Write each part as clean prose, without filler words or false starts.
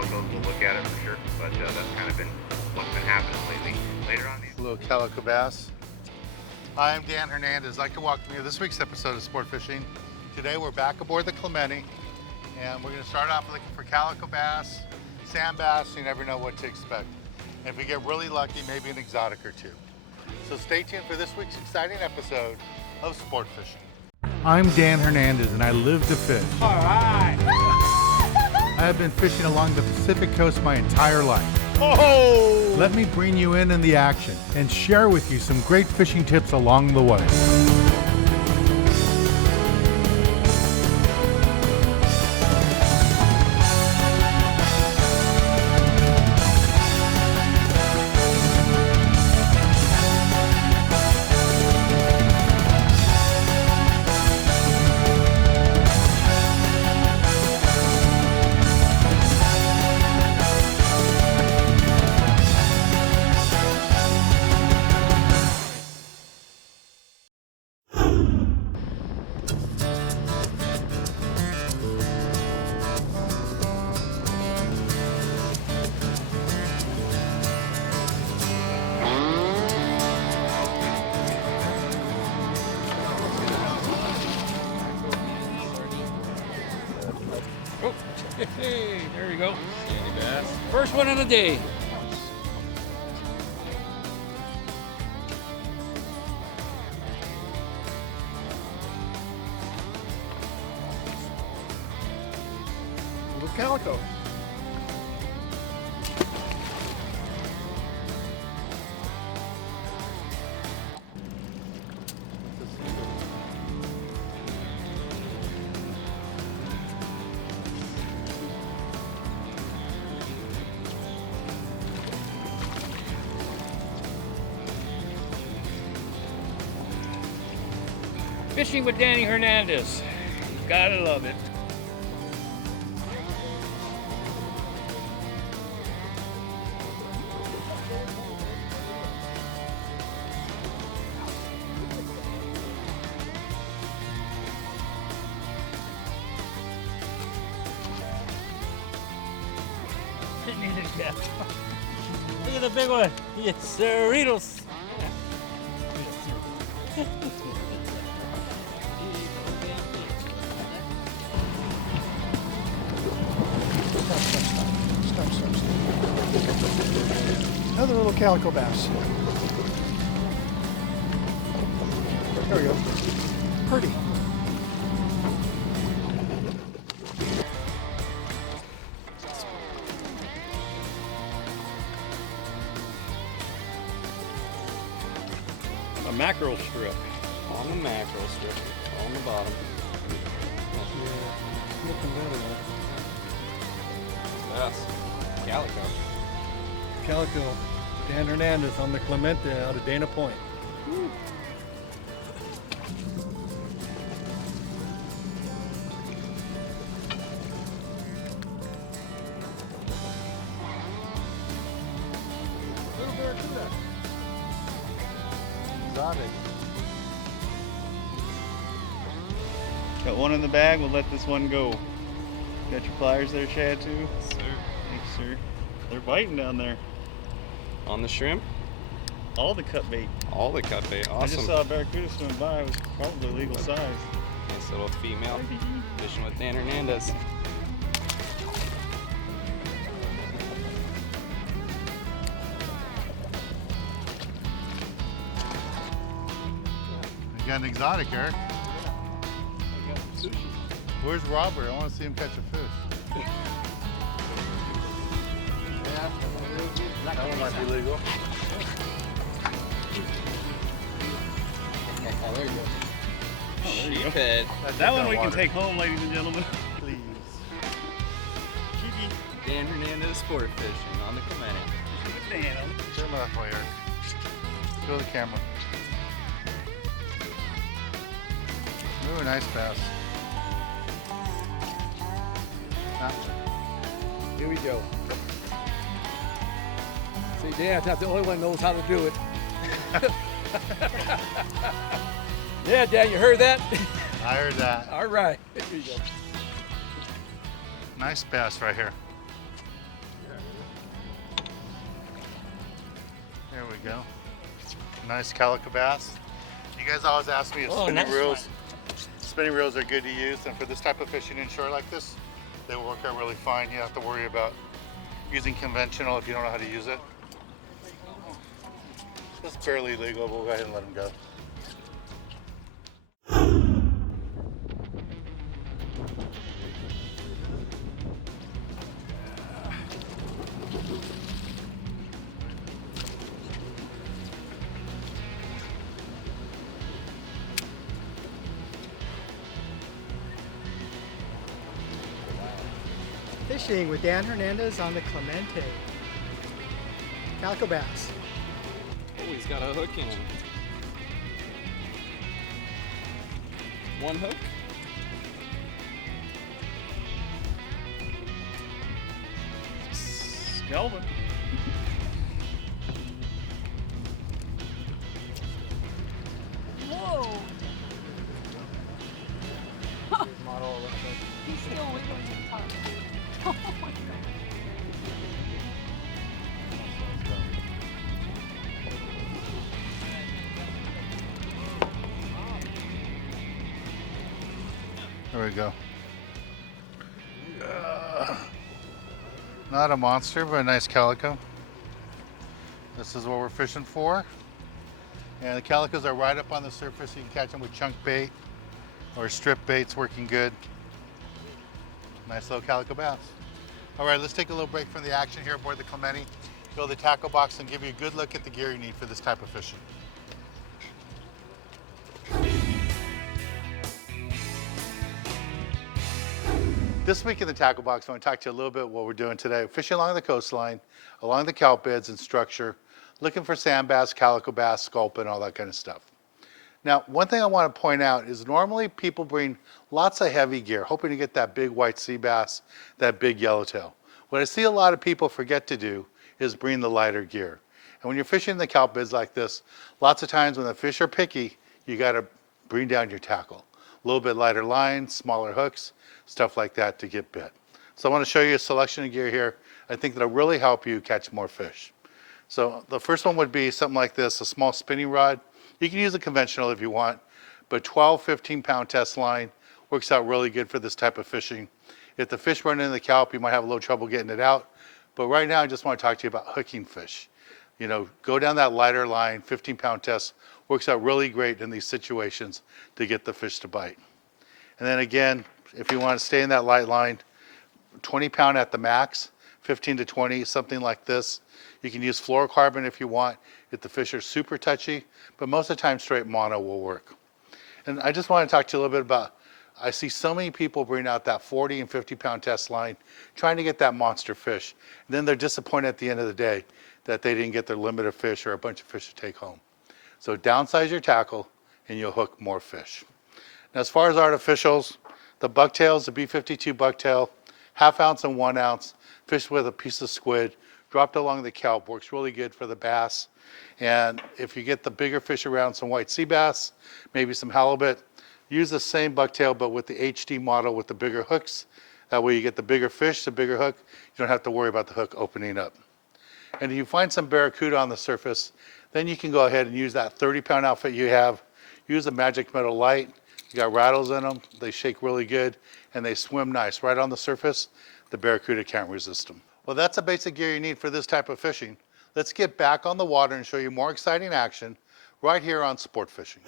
how it goes, we'll look at it for sure. But that's kind of been what's been happening lately. Later on, A little calico bass. Hi, I'm Dan Hernandez. I'd like to welcome you to this week's episode of Sport Fishing. Today we're back aboard the Clemente, and we're going to start off looking for calico bass, sand bass. You never know what to expect. And if we get really lucky, maybe an exotic or two. So stay tuned for this week's exciting episode of Sport Fishing. I'm Dan Hernandez, and I live to fish. All right. I have been fishing along the Pacific coast my entire life. Oh! Let me bring you in the action and share with you some great fishing tips along the way. Oh, hey, there we go. Sandy bass. First one of the day. Little calico. Fishing with Danny Hernandez. Gotta love it. Look at the big one. Yes, sirritos. Another little calico bass. There we go. Pretty. A mackerel strip. On the mackerel strip, on the bottom. Looking better. Yes. Calico. Calico. Dan Hernandez on the Clemente out of Dana Point. Woo. Little barracuda. Exotic. Got one in the bag, we'll let this one go. Got your pliers there, Chad, too? Yes, sir. Thanks, sir. They're biting down there. On the shrimp, All the cut bait. all the cut bait. I just Awesome. saw a barracuda swim by. It was probably legal size. Nice little female fishing with Dan Hernandez. You got an exotic, Eric. Where's Robert? I want to see him catch a fish. That one might be legal. Oh, there you go. Sheephead. That one we can take home, ladies and gentlemen. Please. Kiki. Dan Hernandez sport fishing on the Clemente. Turn him that way, Eric. Go to the camera. Ooh, nice bass. That one. Here we go. See, Dan's not the only one who knows how to do it. Yeah, Dan, you heard that? I heard that. All right. Here you go. Nice bass right here. we go. Nice calico bass. You guys always ask me if spinning reels are good to use, and for this type of fishing inshore like this, they work out really fine. You don't have to worry about using conventional if you don't know how to use it. It's fairly legal, but we'll go ahead and let them go. Fishing with Dan Hernandez on the Clemente. Calico bass. Oh, he's got a hook in him. One hook. Kelvin. Whoa! He's still wiggling his tongue. Oh my God. There we go. Not a monster, but a nice calico. This is what we're fishing for. And the calicos are right up on the surface. You can catch them with chunk bait or strip baits, working good. Nice little calico bass. All right, let's take a little break from the action here aboard the Clemente. Go to the tackle box and give you a good look at the gear you need for this type of fishing. This week in the tackle box, I want to talk to you a little bit what we're doing today. Fishing along the coastline, along the kelp beds and structure, looking for sand bass, calico bass, sculpin, all that kind of stuff. Now, one thing I want to point out is normally people bring lots of heavy gear, hoping to get that big white sea bass, that big yellowtail. What I see a lot of people forget to do is bring the lighter gear. And when you're fishing in the kelp beds like this, lots of times when the fish are picky, you got to bring down your tackle. A little bit lighter line, smaller hooks, stuff like that to get bit. So I want to show you a selection of gear here. I think that'll really help you catch more fish. So the first one would be something like this, a small spinning rod. You can use a conventional if you want, but 12, 15-pound test line works out really good for this type of fishing. If the fish run into the kelp, you might have a little trouble getting it out. But right now, I just want to talk to you about hooking fish. You know, go down that lighter line, 15-pound test, works out really great in these situations to get the fish to bite. And then again, if you want to stay in that light line, 20-pound at the max, 15 to 20, something like this. You can use fluorocarbon if you want, if the fish are super touchy, but most of the time straight mono will work. And I just want to talk to you a little bit about, I see so many people bring out that 40 and 50-pound test line, trying to get that monster fish. And then they're disappointed at the end of the day that they didn't get their limit of fish or a bunch of fish to take home. So downsize your tackle and you'll hook more fish. Now, as far as artificials, the bucktails, the B52 Bucktail, 1/2 ounce and 1 ounce, fished with a piece of squid, dropped along the kelp, works really good for the bass. And if you get the bigger fish around, some white sea bass, maybe some halibut, use the same bucktail but with the HD model with the bigger hooks. That way you get the bigger fish, the bigger hook. You don't have to worry about the hook opening up. And if you find some barracuda on the surface, then you can go ahead and use that 30-pound outfit you have. Use a Magic Metal Light. You got rattles in them. They shake really good, and they swim nice. Right on the surface, the barracuda can't resist them. Well, that's the basic gear you need for this type of fishing. Let's get back on the water and show you more exciting action right here on Sport Fishing.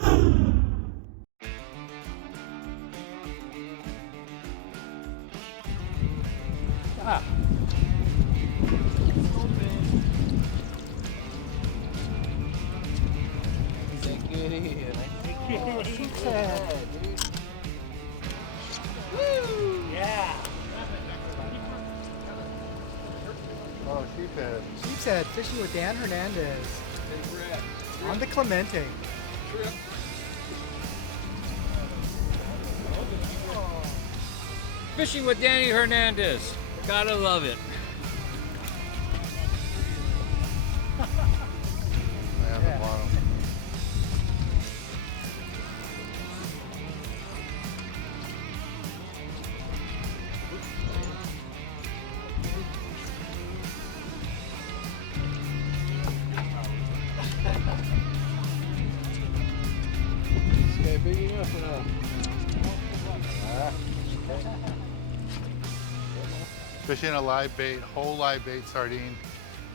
Ah. Oh, sheephead. Sheepshead fishing with Dan Hernandez on the Clemente. Fishing with Danny Hernandez. Gotta love it. Man, the bottom. Fishing a live bait, whole live bait sardine.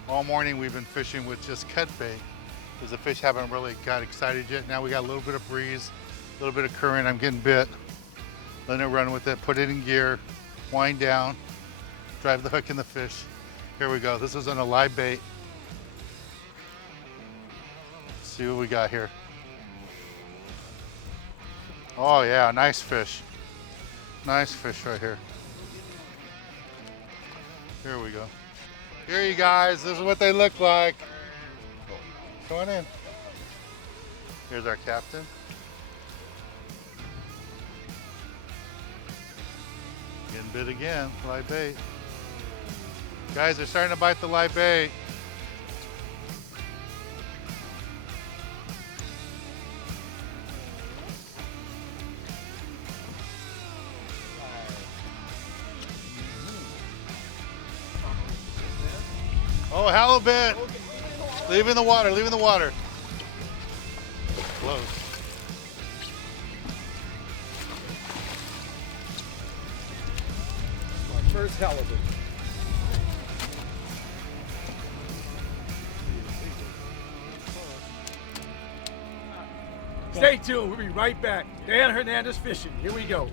All morning we've been fishing with just cut bait because the fish haven't really got excited yet. Now we got a little bit of breeze, a little bit of current. I'm getting bit. Letting it run with it, put it in gear, wind down, drive the hook in the fish. Here we go. This is on a live bait. Let's see what we got here. Oh yeah, nice fish. Nice fish right here. Here we go. Here you guys, this is what they look like. Come on in. Here's our captain. Getting bit again, live bait. Guys, they're starting to bite the live bait. Oh, halibut! Leave in the water, leave in the water. Close. My first halibut. Stay tuned, we'll be right back. Dan Hernandez fishing, here we go.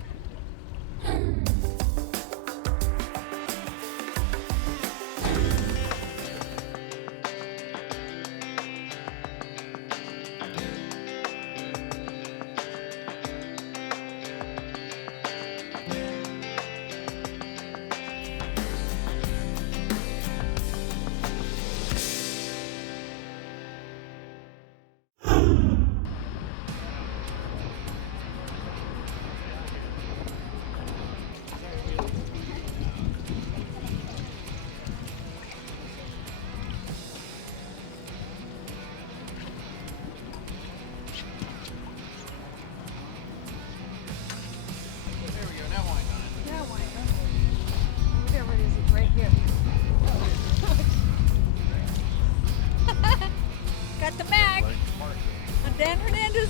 Got the mag on Dan Hernandez.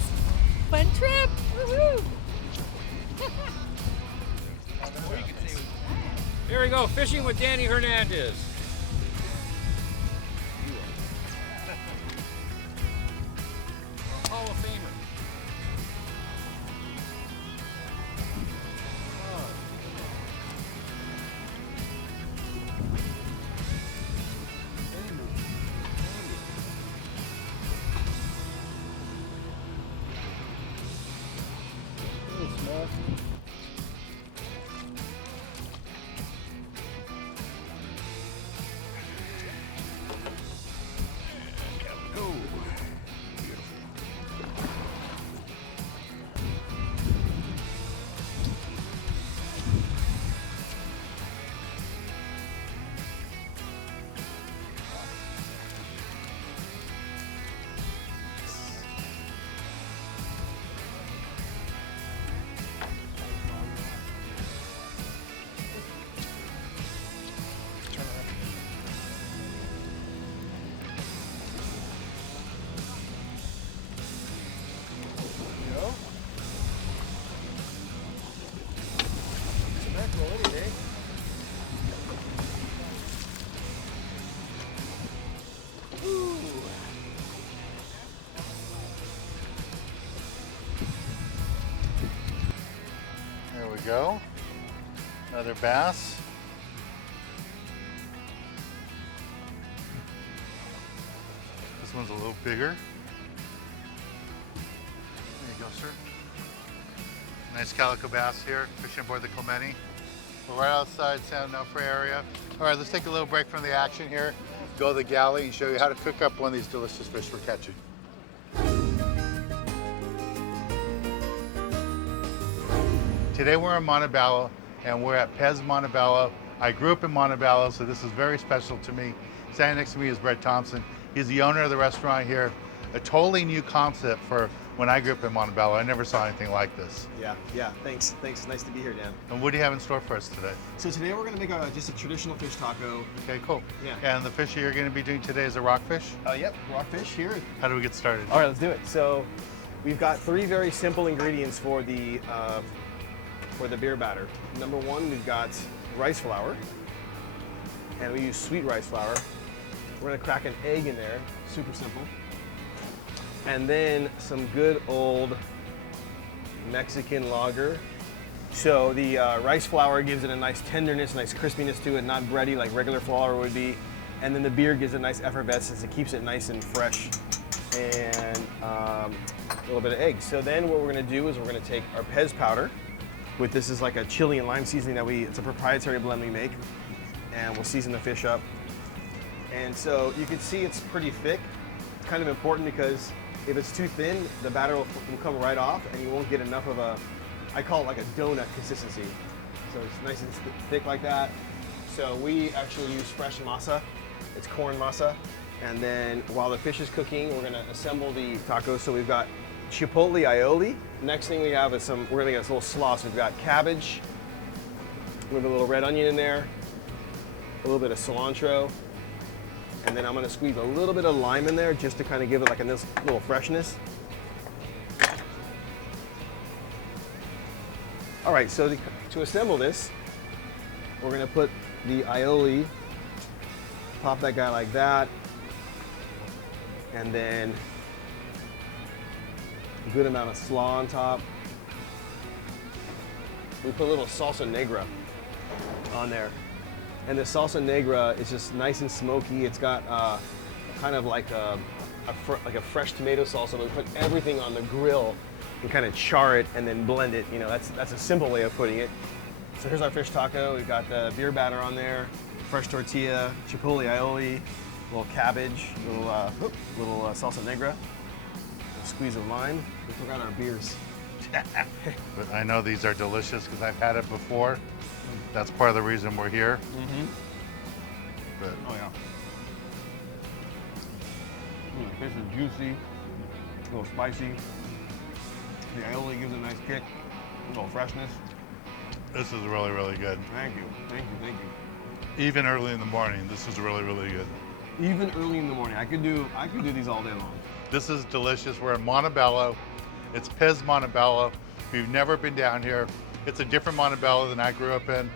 Fun trip. Woohoo! Here we go, fishing with Danny Hernandez. Hall of Famer. There we go. Another bass. This one's a little bigger. There you go, sir. Nice calico bass here, fishing aboard the Clemente. We're right outside San Onofre area. All right, let's take a little break from the action here. Go to the galley and show you how to cook up one of these delicious fish we're catching. Today we're in Montebello and we're at Pez Montebello. I grew up in Montebello, so this is very special to me. Standing next to me is Brett Thompson. He's the owner of the restaurant here. A totally new concept for when I grew up in Montebello. I never saw anything like this. Yeah, thanks. Nice to be here, Dan. And what do you have in store for us today? So today we're gonna make just a traditional fish taco. Okay, cool. Yeah. And the fish you're gonna be doing today is a rockfish? Yep, rockfish here. How do we get started? All right, let's do it. So we've got 3 very simple ingredients for the beer batter. Number 1, we've got rice flour. and we use sweet rice flour. We're gonna crack an egg in there, super simple. And then some good old Mexican lager. So the rice flour gives it a nice tenderness, nice crispiness to it, not bready like regular flour would be. And then the beer gives it a nice effervescence. It keeps it nice and fresh. And a little bit of egg. So then what we're gonna do is we're gonna take our Pez powder, with this is like a chili and lime seasoning that it's a proprietary blend we make. And we'll season the fish up. And so you can see it's pretty thick. It's kind of important because if it's too thin, the batter will come right off and you won't get enough of a, I call it like a donut consistency. So it's nice and thick like that. So we actually use fresh masa. It's corn masa. And then while the fish is cooking, we're gonna assemble the tacos. So we've got chipotle aioli. Next thing we have is we're gonna get this little sauce. We've got cabbage, with a little red onion in there, a little bit of cilantro, and then I'm gonna squeeze a little bit of lime in there just to kind of give it like a nice little freshness. All right, so to assemble this, we're gonna put the aioli, pop that guy like that, and then a good amount of slaw on top. We put a little salsa negra on there. And the salsa negra is just nice and smoky. It's got kind of like a fresh tomato salsa, but we put everything on the grill and kind of char it and then blend it. You know, that's a simple way of putting it. So here's our fish taco. We've got the beer batter on there, fresh tortilla, chipotle aioli, little cabbage, little salsa negra, a squeeze of lime. We forgot our beers. But I know these are delicious because I've had it before. That's part of the reason we're here. Mm-hmm. But Oh yeah. The fish is juicy, a little spicy. The aioli gives it a nice kick, a little freshness. this is really, really good. Thank you, thank you, thank you. Even early in the morning, this is really, really good. Even early in the morning, I could do these all day long. This is delicious. We're in Montebello. It's Pez Montebello. If you've never been down here, it's a different Montebello than I grew up in.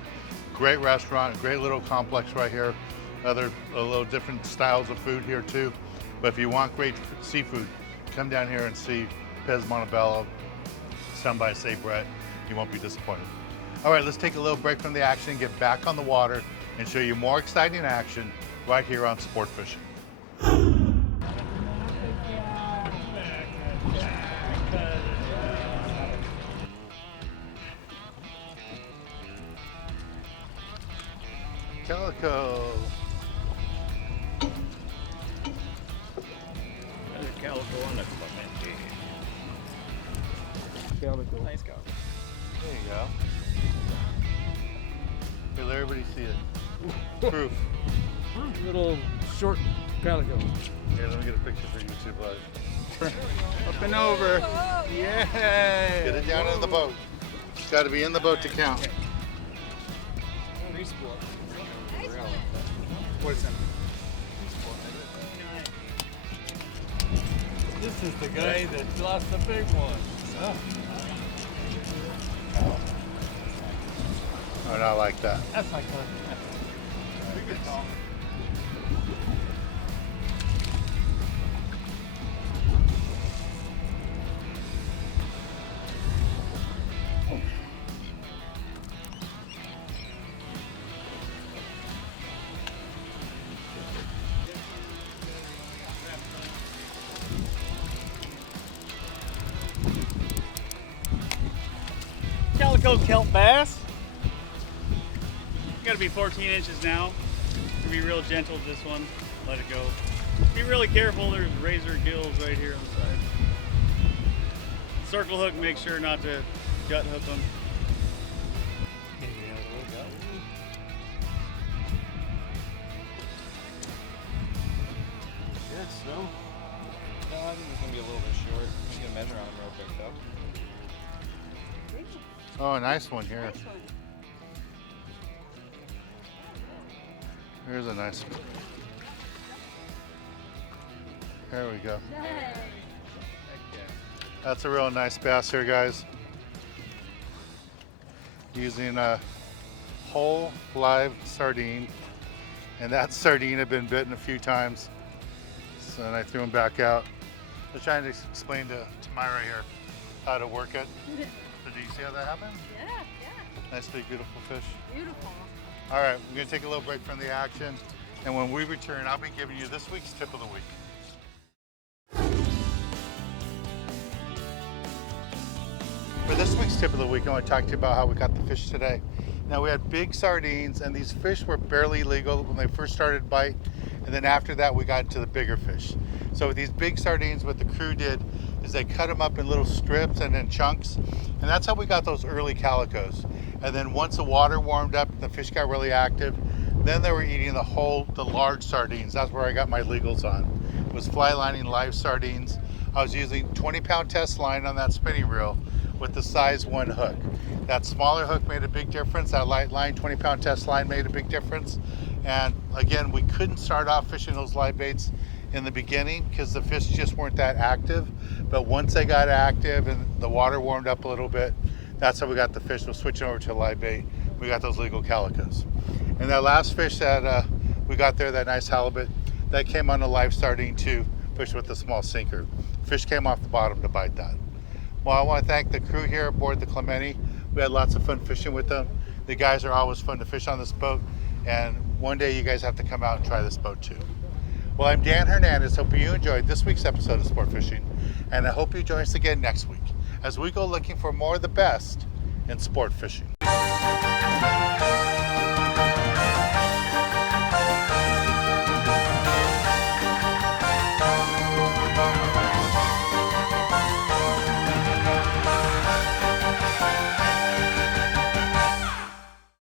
Great restaurant, great little complex right here. A little different styles of food here too. But if you want great seafood, come down here and see Pez Montebello. It's done by Say Brett. You won't be disappointed. All right, let's take a little break from the action, get back on the water, and show you more exciting action right here on Sport Fishing. Calico. Another calico on the Clemente. Calico. Nice calico. There you go. Here, let everybody see it. Proof. Little short calico. Here, let me get a picture for YouTube Live. Up and over. Yay! Get it down in the boat. It's got to be in the boat to count. What is that? This is the guy that lost the big one. Oh, not like that. That's my cousin. Calico kelp bass. Got to be 14 inches now. Be real gentle with this one. Let it go. Be really careful. There's razor gills right here on the side. Circle hook. Make sure not to gut hook them. Yes, no. No, I think it's gonna be a little bit short. I'm gonna measure on him real quick though. Oh, a nice one here. Here's a nice one. There we go. That's a real nice bass here, guys. Using a whole live sardine And that sardine had been bitten a few times. So then I threw him back out. I was trying to explain to Myra here how to work it. So do you see how that happened? Yeah, yeah. Nice big beautiful fish. Beautiful. All right, we're gonna take a little break from the action. And when we return, I'll be giving you this week's tip of the week. For this week's tip of the week, I want to talk to you about how we got the fish today. Now we had big sardines, and these fish were barely legal when they first started to bite, and then after that we got into the bigger fish. So with these big sardines, what the crew did is they cut them up in little strips and in chunks, and that's how we got those early calicos. And then once the water warmed up, the fish got really active, then they were eating the large sardines. That's where I got my legals on. It was fly lining live sardines. I was using 20-pound test line on that spinning reel with the size 1 hook. That smaller hook made a big difference. That light line, 20-pound test line, made a big difference. And again, we couldn't start off fishing those live baits in the beginning because the fish just weren't that active. But once they got active and the water warmed up a little bit, that's how we got the fish. We're switching over to a live bait. We got those legal calicos. And that last fish that we got there, that nice halibut, that came on a live sardine too, fished with a small sinker. Fish came off the bottom to bite that. Well, I want to thank the crew here aboard the Clemente. We had lots of fun fishing with them. The guys are always fun to fish on this boat, and one day you guys have to come out and try this boat too. Well, I'm Dan Hernandez. Hope you enjoyed this week's episode of Sport Fishing, and I hope you join us again next week as we go looking for more of the best in sport fishing.